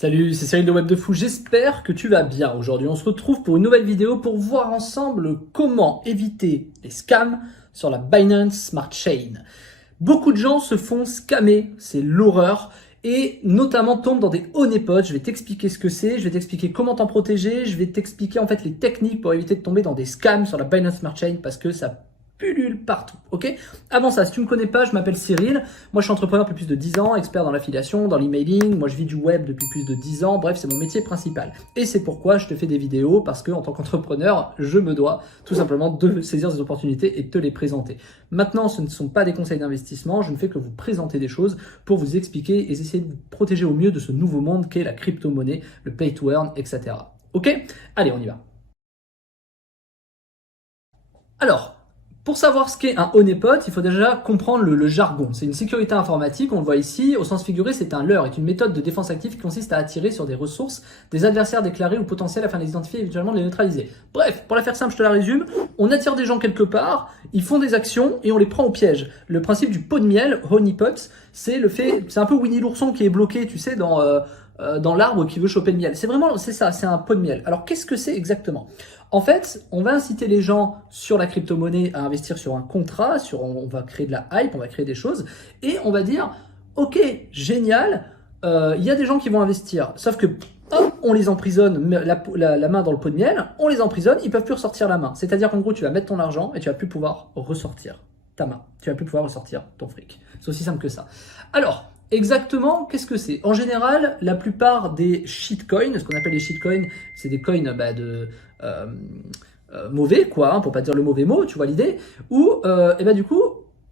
Salut, c'est Cyril de Web de Fou, j'espère que tu vas bien. Aujourd'hui, on se retrouve pour une nouvelle vidéo pour voir ensemble comment éviter les scams sur la Binance Smart Chain. Beaucoup de gens se font scammer, c'est l'horreur, et notamment tombent dans des honeypots. Je vais t'expliquer ce que c'est, je vais t'expliquer comment t'en protéger, je vais t'expliquer en fait les techniques pour éviter de tomber dans des scams sur la Binance Smart Chain parce que ça pullule partout, ok? Avant ça, si tu me connais pas, je m'appelle Cyril. Moi, je suis entrepreneur depuis plus de 10 ans, expert dans l'affiliation, dans l'emailing. Moi, je vis du web depuis plus de 10 ans. Bref, c'est mon métier principal. Et c'est pourquoi je te fais des vidéos, parce que en tant qu'entrepreneur, je me dois tout simplement de saisir ces opportunités et de te les présenter. Maintenant, ce ne sont pas des conseils d'investissement. Je ne fais que vous présenter des choses pour vous expliquer et essayer de vous protéger au mieux de ce nouveau monde qu'est la crypto-monnaie, le pay to earn, etc. Ok? Allez, on y va. Alors, pour savoir ce qu'est un honeypot, il faut déjà comprendre le jargon. C'est une sécurité informatique, on le voit ici, au sens figuré, c'est un leurre, est une méthode de défense active qui consiste à attirer sur des ressources des adversaires déclarés ou potentiels afin de les identifier et éventuellement de les neutraliser. Bref, pour la faire simple, je te la résume, on attire des gens quelque part, ils font des actions et on les prend au piège. Le principe du pot de miel, honeypot, c'est un peu Winnie l'ourson qui est bloqué, tu sais, dans l'arbre qui veut choper le miel. C'est ça, c'est un pot de miel. Alors qu'est-ce que c'est exactement? En fait, on va inciter les gens sur la crypto-monnaie à investir sur un contrat, on va créer de la hype, on va créer des choses, et on va dire, ok, génial, il y a des gens qui vont investir, sauf que hop, on les emprisonne, la main dans le pot de miel, on les emprisonne, ils peuvent plus ressortir la main. C'est-à-dire qu'en gros, tu vas mettre ton argent et tu vas plus pouvoir ressortir ta main. Tu vas plus pouvoir ressortir ton fric. C'est aussi simple que ça. Alors, exactement, qu'est-ce que c'est? En général, la plupart des shitcoins, ce qu'on appelle les shitcoins, c'est des coins mauvais, quoi, hein, pour pas dire le mauvais mot, tu vois l'idée, où, du coup,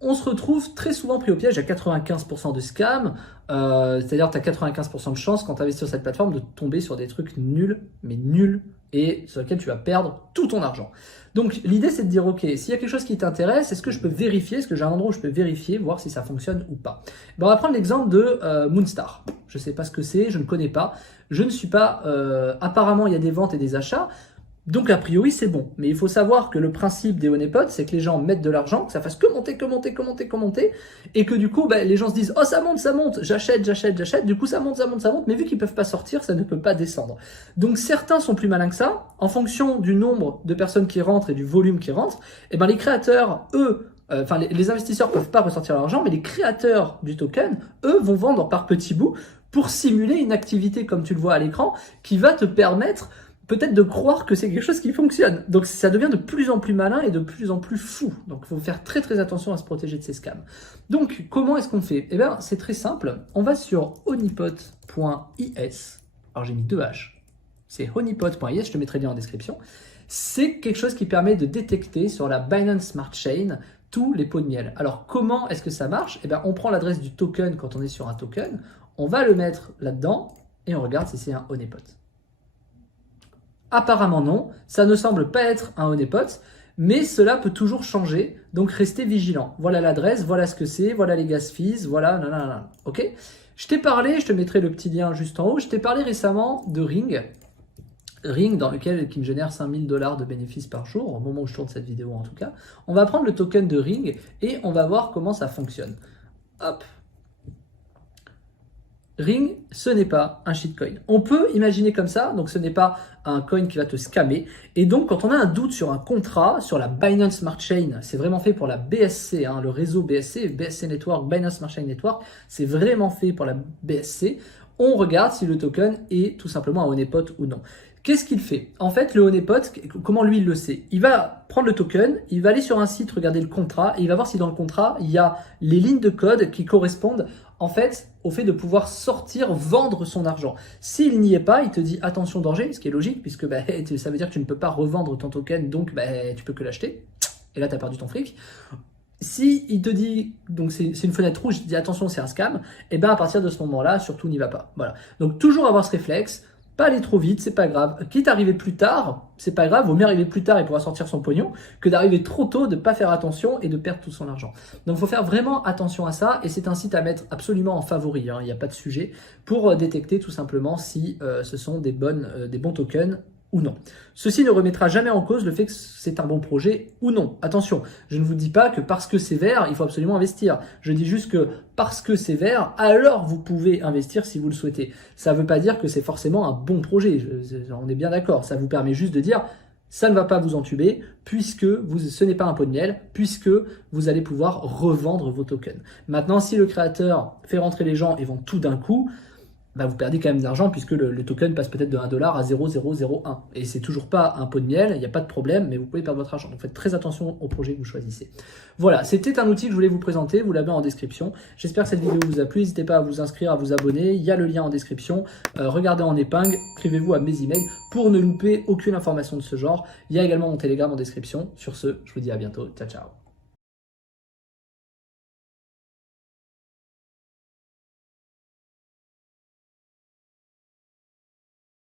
on se retrouve très souvent pris au piège à 95% de scam, c'est-à-dire que tu as 95% de chance quand tu investis sur cette plateforme de tomber sur des trucs nuls, mais nuls, et sur lesquels tu vas perdre tout ton argent. Donc l'idée c'est de dire ok, s'il y a quelque chose qui t'intéresse, est-ce que je peux vérifier, est-ce que j'ai un endroit où je peux vérifier, voir si ça fonctionne ou pas. Ben, on va prendre l'exemple de Moonstar. Je ne sais pas ce que c'est, je ne connais pas, je ne suis pas, apparemment il y a des ventes et des achats, donc a priori c'est bon, mais il faut savoir que le principe des honeypots, c'est que les gens mettent de l'argent, que ça fasse que monter, et que du coup les gens se disent oh ça monte, j'achète, du coup ça monte, mais vu qu'ils peuvent pas sortir, ça ne peut pas descendre. Donc certains sont plus malins que ça, en fonction du nombre de personnes qui rentrent et du volume qui rentre, et ben les créateurs, eux, les investisseurs peuvent pas ressortir leur argent, mais les créateurs du token, eux, vont vendre par petits bouts pour simuler une activité comme tu le vois à l'écran, qui va te permettre peut-être de croire que c'est quelque chose qui fonctionne. Donc ça devient de plus en plus malin et de plus en plus fou. Donc il faut faire très très attention à se protéger de ces scams. Donc comment est-ce qu'on fait? Eh bien c'est très simple, on va sur honeypot.is, alors j'ai mis 2 H, c'est honeypot.is, je te mettrai le lien en description. C'est quelque chose qui permet de détecter sur la Binance Smart Chain tous les pots de miel. Alors comment est-ce que ça marche? Eh bien on prend l'adresse du token quand on est sur un token, on va le mettre là-dedans et on regarde si c'est un honeypot. Apparemment non, ça ne semble pas être un honeypot, mais cela peut toujours changer, donc restez vigilant. Voilà l'adresse, voilà ce que c'est, voilà les gas fees, voilà, nanana, ok? Je t'ai parlé, je te mettrai le petit lien juste en haut, je t'ai parlé récemment de Ring, qui me génère 5000 $ de bénéfices par jour, au moment où je tourne cette vidéo en tout cas. On va prendre le token de Ring et on va voir comment ça fonctionne. Hop. Ring, ce n'est pas un shitcoin. On peut imaginer comme ça, donc ce n'est pas un coin qui va te scammer. Et donc, quand on a un doute sur un contrat, sur la Binance Smart Chain, c'est vraiment fait pour la BSC, hein, le réseau BSC, BSC Network, Binance Smart Chain Network, c'est vraiment fait pour la BSC. On regarde si le token est tout simplement un honeypot ou non. Qu'est-ce qu'il fait? En fait, le honeypot, comment lui il le sait? Il va prendre le token, il va aller sur un site, regarder le contrat, et il va voir si dans le contrat, il y a les lignes de code qui correspondent en fait au fait de pouvoir sortir, vendre son argent. S'il n'y est pas, il te dit attention danger, ce qui est logique, puisque ça veut dire que tu ne peux pas revendre ton token, donc tu peux que l'acheter, et là tu as perdu ton fric. Si il te dit, donc c'est une fenêtre rouge, il te dit attention c'est un scam, et bien à partir de ce moment-là, surtout n'y va pas. Voilà. Donc toujours avoir ce réflexe, pas aller trop vite, c'est pas grave. Quitte à arriver plus tard, c'est pas grave, vaut mieux arriver plus tard et pouvoir sortir son pognon que d'arriver trop tôt, de pas faire attention et de perdre tout son argent. Donc il faut faire vraiment attention à ça et c'est un site à mettre absolument en favori, il n'y a pas de sujet, pour détecter tout simplement si ce sont des bons tokens ou non. Ceci ne remettra jamais en cause le fait que c'est un bon projet ou non. Attention, je ne vous dis pas que parce que c'est vert, il faut absolument investir. Je dis juste que parce que c'est vert, alors vous pouvez investir si vous le souhaitez. Ça ne veut pas dire que c'est forcément un bon projet, on est bien d'accord. Ça vous permet juste de dire, ça ne va pas vous entuber, puisque ce n'est pas un pot de miel, puisque vous allez pouvoir revendre vos tokens. Maintenant, si le créateur fait rentrer les gens et vend tout d'un coup, bah vous perdez quand même de l'argent puisque le token passe peut-être de 1 dollar à 0,001. Et c'est toujours pas un pot de miel, il n'y a pas de problème, mais vous pouvez perdre votre argent. Donc faites très attention au projet que vous choisissez. Voilà, c'était un outil que je voulais vous présenter, vous l'avez en description. J'espère que cette vidéo vous a plu, n'hésitez pas à vous inscrire, à vous abonner, il y a le lien en description. Regardez en épingle, inscrivez-vous à mes emails pour ne louper aucune information de ce genre. Il y a également mon Telegram en description. Sur ce, je vous dis à bientôt, ciao ciao.